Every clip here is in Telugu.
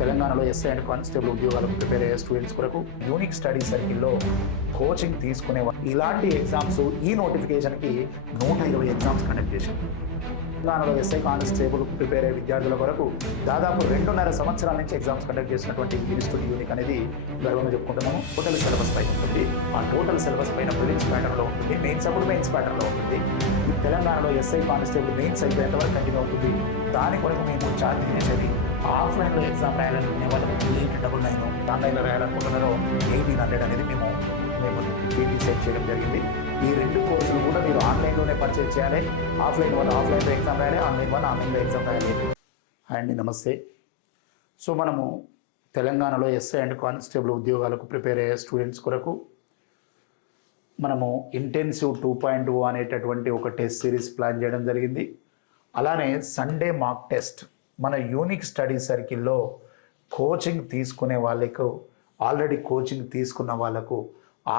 తెలంగాణలో ఎస్ఐ అండ్ కానిస్టేబుల్ ఉద్యోగాలకు ప్రిపేర్ అయ్యే స్టూడెంట్స్ కొరకు యూనిక్ స్టడీ సర్కిల్లో కోచింగ్ తీసుకునే ఇలాంటి ఎగ్జామ్స్ ఈ నోటిఫికేషన్కి 120 ఎగ్జామ్స్ కండక్ట్ చేశారు. తెలంగాణలో ఎస్ఐ కానిస్టేబుల్ ప్రిపేర్ అయ్యే విద్యార్థుల కొరకు దాదాపు 2.5 సంవత్సరాల నుంచి ఎగ్జామ్స్ కండక్ట్ చేసినటువంటి ఇన్స్టిట్యూట్ యూనిక్ అనేది గర్వంగా చెప్పుకుంటున్నాము. టోటల్ సిలబస్ పైన ఉంటుంది. ఆ టోటల్ సిలబస్ పైన ప్రిలిమ్స్ ప్యాటర్న్లో ఉంటుంది, మెయిన్స్ అప్పుడు మెయిన్స్ ప్యాటర్న్లో ఉంటుంది. ఈ తెలంగాణలో ఎస్ఐ కానిస్టేబుల్ మెయిన్స్ అయిపోయేంత వరకు కంటిన్యూ అవుతుంది. దాని కొరకు మేము ఛార్జ్ చేసేది ఆఫ్లైన్లో ఎగ్జామ్ రాయాలనుకునే వాళ్ళకి 899, ఆన్లైన్లో రాయాలనుకుంటున్నారో 1800 అనేది మేము ఫీ డిసైడ్ చేయడం జరిగింది. ఈ 2 కోర్సులు కూడా మీరు ఆన్లైన్లోనే పర్చేజ్ చేయాలి. ఆఫ్లైన్ వాళ్ళు ఆఫ్లైన్లో ఎగ్జామ్ రాయాలి, ఆన్లైన్ వాళ్ళు ఆన్లైన్లో ఎగ్జామ్ రాయాలి. అండి నమస్తే. సో మనము తెలంగాణలో ఎస్ఐ అండ్ కానిస్టేబుల్ ఉద్యోగాలకు ప్రిపేర్ అయ్యే స్టూడెంట్స్ కొరకు మనము ఇంటెన్సివ్ 2.0 అనేటటువంటి ఒక టెస్ట్ సిరీస్ ప్లాన్ చేయడం జరిగింది. అలానే సండే మాక్ టెస్ట్ మన యూనిక్ స్టడీ సర్కిల్లో కోచింగ్ తీసుకునే వాళ్ళకు, ఆల్రెడీ కోచింగ్ తీసుకున్న వాళ్ళకు,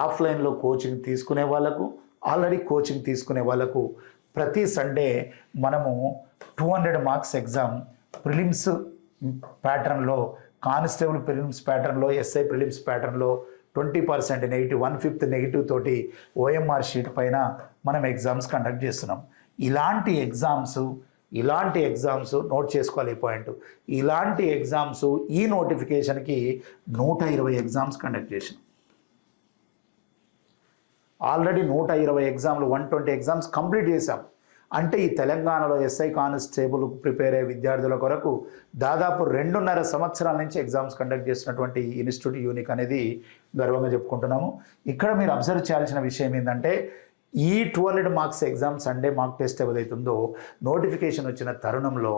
ఆఫ్లైన్లో కోచింగ్ తీసుకునే వాళ్ళకు, ఆల్రెడీ కోచింగ్ తీసుకునే వాళ్ళకు ప్రతి సండే మనము 200 మార్క్స్ ఎగ్జామ్ ప్రిలిమ్స్ ప్యాటర్న్లో, కానిస్టేబుల్ ప్రిలిమ్స్ ప్యాటర్న్లో, ఎస్ఐ ప్రిలిమ్స్ ప్యాటర్న్లో 20% నెగిటివ్, 1/5 నెగిటివ్ తోటి ఓఎంఆర్ షీట్ పైన మనం ఎగ్జామ్స్ కండక్ట్ చేస్తున్నాం. ఇలాంటి ఎగ్జామ్స్ నోట్ చేసుకోవాలి. ఈ పాయింట్, ఇలాంటి ఎగ్జామ్స్ ఈ నోటిఫికేషన్కి 120 ఎగ్జామ్స్ కండక్ట్ చేసినాం. ఆల్రెడీ 120 ఎగ్జామ్లు, 120 ఎగ్జామ్స్ కంప్లీట్ చేశాం. అంటే ఈ తెలంగాణలో ఎస్ఐ కానిస్టేబుల్ ప్రిపేర్ అయ్యే విద్యార్థుల కొరకు దాదాపు 2.5 సంవత్సరాల నుంచి ఎగ్జామ్స్ కండక్ట్ చేసినటువంటి ఇన్స్టిట్యూట్ యూనిక్ అనేది గర్వంగా చెప్పుకుంటున్నాము. ఇక్కడ మీరు అబ్జర్వ్ చేయాల్సిన విషయం ఏంటంటే, ఈ 200 marks exam Sunday mock test ఏదైతుందో నోటిఫికేషన్ వచ్చిన తరుణంలో,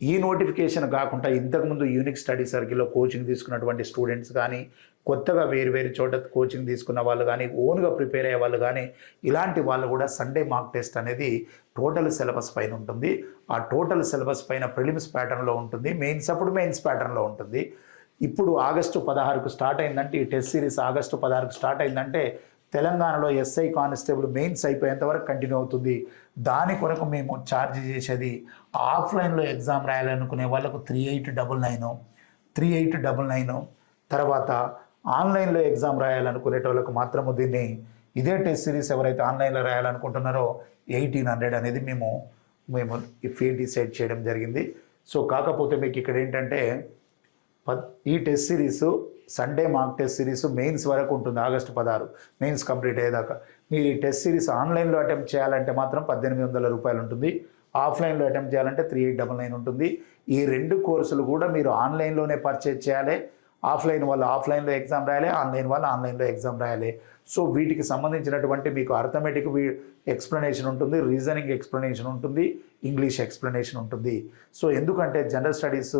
ఈ నోటిఫికేషన్ కాకుండా ఇంతకుముందు యూనిక్ స్టడీ సర్కిల్లో కోచింగ్ తీసుకున్నటువంటి స్టూడెంట్స్ కానీ, కొత్తగా వేరు చోట కోచింగ్ తీసుకున్న వాళ్ళు కానీ, ఓన్గా ప్రిపేర్ అయ్యే వాళ్ళు కానీ, ఇలాంటి వాళ్ళు కూడా సండే మాక్ టెస్ట్ అనేది టోటల్ సిలబస్ పైన ఉంటుంది. ఆ టోటల్ సిలబస్ పైన ప్రిలిమ్స్ ప్యాటర్న్లో ఉంటుంది, మెయిన్స్ అప్పుడు మెయిన్స్ ప్యాటర్న్లో ఉంటుంది. ఇప్పుడు ఆగస్టు 16కు స్టార్ట్ అయిందంటే, ఈ టెస్ట్ సిరీస్ ఆగస్టు 16కు స్టార్ట్ అయిందంటే తెలంగాణలో ఎస్ఐ కానిస్టేబుల్ మెయిన్స్ అయిపోయేంత వరకు కంటిన్యూ అవుతుంది. దాని కొరకు మేము ఛార్జ్ చేసేది ఆఫ్లైన్లో ఎగ్జామ్ రాయాలనుకునే వాళ్ళకు 3899, తర్వాత ఆన్లైన్లో ఎగ్జామ్ రాయాలనుకునేటోళ్ళకు మాత్రము దీన్ని, ఇదే టెస్ట్ సిరీస్ ఎవరైతే ఆన్లైన్లో రాయాలనుకుంటున్నారో 1800 అనేది మేము ఈ ఫీ డిసైడ్ చేయడం జరిగింది. సో కాకపోతే మీకు ఇక్కడ ఏంటంటే, ఈ test series Sunday mock test series mains వరకు ఉంటుంది. ఆగస్టు 16 మెయిన్స్ కంప్లీట్ అయ్యేదాకా. మీరు ఈ టెస్ట్ సిరీస్ ఆన్లైన్లో అటెంప్ట్ చేయాలంటే మాత్రం 1800 రూపాయలు ఉంటుంది. ఆఫ్లైన్లో అటెంప్ట్ చేయాలంటే 3899 ఉంటుంది. ఈ 2 కోర్సులు కూడా మీరు ఆన్లైన్లోనే పర్చేజ్ చేయాలి. ఆఫ్లైన్ వాళ్ళు ఆఫ్లైన్లో ఎగ్జామ్ రాయాలి, ఆన్లైన్ వాళ్ళు ఆన్లైన్లో ఎగ్జామ్ రాయాలి. సో వీటికి సంబంధించినటువంటి మీకు అర్థమెటిక్ ఎక్స్ప్లెనేషన్ ఉంటుంది, రీజనింగ్ ఎక్స్ప్లెనేషన్ ఉంటుంది, ఇంగ్లీష్ ఎక్స్ప్లెనేషన్ ఉంటుంది. సో ఎందుకంటే జనరల్ స్టడీస్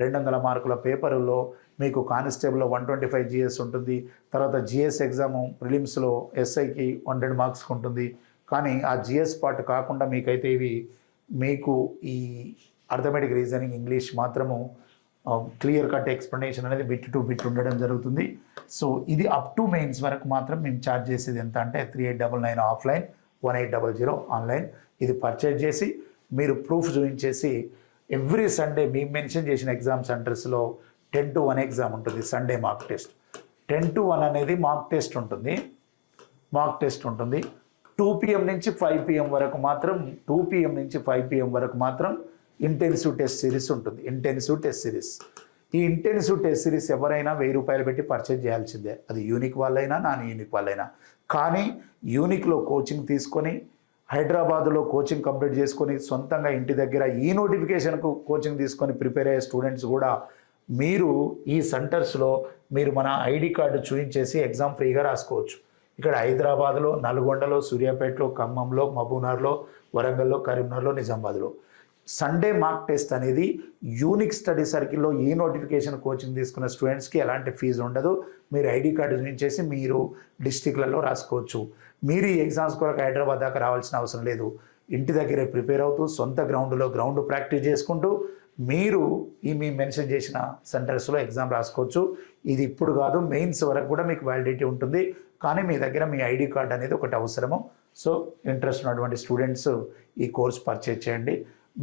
200 మార్కుల పేపర్లో మీకు కానిస్టేబుల్లో 125 జిఎస్ ఉంటుంది. తర్వాత జిఎస్ ఎగ్జాము ప్రిలిమ్స్లో ఎస్ఐకి 100 మార్క్స్కి ఉంటుంది. కానీ ఆ జిఎస్ పార్ట్ కాకుండా మీకైతే ఇవి మీకు ఈ అర్థమెటిక్, రీజనింగ్, ఇంగ్లీష్ మాత్రము క్లియర్ కట్ ఎక్స్ప్లెనేషన్ అనేది బిట్ టు బిట్ ఉండడం జరుగుతుంది. సో ఇది అప్ టు మెయిన్స్ వరకు మాత్రం మేము ఛార్జ్ చేసేది ఎంత అంటే 3899 ఆఫ్లైన్, 1800 ఆన్లైన్. ఇది పర్చేజ్ చేసి మీరు ప్రూఫ్ చూపించేసి ఎవ్రీ సండే మేము మెన్షన్ చేసిన ఎగ్జామ్ సెంటర్స్లో 10 to 1 ఎగ్జామ్ ఉంటుంది. సండే మాక్ టెస్ట్ 10 to 1 అనేది మాక్ టెస్ట్ ఉంటుంది. 2 PM నుంచి 5 PM వరకు మాత్రం, 2 PM నుంచి 5 PM వరకు మాత్రం ఇంటెన్సివ్ టెస్ట్ సిరీస్ ఉంటుంది. ఇంటెన్సివ్ టెస్ట్ సిరీస్, ఈ ఇంటెన్సివ్ టెస్ట్ సిరీస్ ఎవరైనా 1000 రూపాయలు పెట్టి పర్చేజ్ చేయాల్సిందే. అది యూనిక్ వాళ్ళైనా, నాన్ యూనిక్ వాళ్ళైనా. కానీ యూనిక్లో కోచింగ్ తీసుకొని, హైదరాబాదులో కోచింగ్ కంప్లీట్ చేసుకొని, సొంతంగా ఇంటి దగ్గర ఈ నోటిఫికేషన్కు కోచింగ్ తీసుకొని ప్రిపేర్ అయ్యే స్టూడెంట్స్ కూడా మీరు ఈ సెంటర్స్లో మీరు మన ఐడి కార్డు చూపించేసి ఎగ్జామ్ ఫ్రీగా రాసుకోవచ్చు. ఇక్కడ హైదరాబాద్లో, నల్గొండలో, సూర్యాపేటలో, ఖమ్మంలో, మహబూబ్నగర్లో, వరంగల్లో, కరీంనగర్లో, నిజామాబాద్లో. సండే మాక్ టెస్ట్ అనేది యూనిక్ స్టడీ సర్కిల్లో ఈ నోటిఫికేషన్ కోచింగ్ తీసుకున్న స్టూడెంట్స్కి ఎలాంటి ఫీజు ఉండదు. మీరు ఐడి కార్డు చూపించేసి మీరు డిస్టిక్లలో రాసుకోవచ్చు. మీరు ఈ ఎగ్జామ్స్ కొరకు హైదరాబాద్ దాకా రావాల్సిన అవసరం లేదు. ఇంటి దగ్గరే ప్రిపేర్ అవుతూ, సొంత గ్రౌండ్ ప్రాక్టీస్ చేసుకుంటూ మీరు ఈ మీ మెన్షన్ చేసిన సెంటర్స్లో ఎగ్జామ్ రాసుకోవచ్చు. ఇది ఇప్పుడు కాదు, మెయిన్స్ వరకు కూడా మీకు వ్యాలిడిటీ ఉంటుంది. కానీ మీ దగ్గర మీ ఐడి కార్డ్ అనేది ఒకటి అవసరము. సో ఇంట్రెస్ట్ ఉన్నటువంటి స్టూడెంట్స్ ఈ కోర్స్ పర్చేజ్ చేయండి.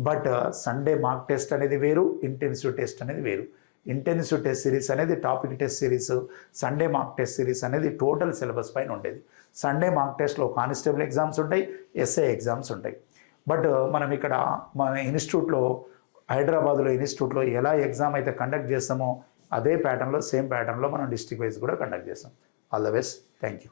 బట్ సండే మాక్ టెస్ట్ అనేది వేరు, ఇంటెన్సివ్ టెస్ట్ అనేది వేరు. ఇంటెన్సివ్ టెస్ట్ సిరీస్ అనేది topic test series, Sunday mock test series అనేది టోటల్ సిలబస్ పైన ఉండేది. సండే మాక్ టెస్ట్లో కానిస్టేబుల్ ఎగ్జామ్స్ ఉంటాయి, ఎస్ఐ ఎగ్జామ్స్ ఉంటాయి. బట్ మనం ఇక్కడ మన ఇన్స్టిట్యూట్లో హైదరాబాద్లో ఇన్స్టిట్యూట్లో ఎలా ఎగ్జామ్ అయితే కండక్ట్ చేస్తామో అదే ప్యాటర్న్లో సేమ్ ప్యాటర్న్లో మనం డిస్ట్రిక్ట్ వైజ్ కూడా కండక్ట్ చేస్తాం. All the best. Thank you.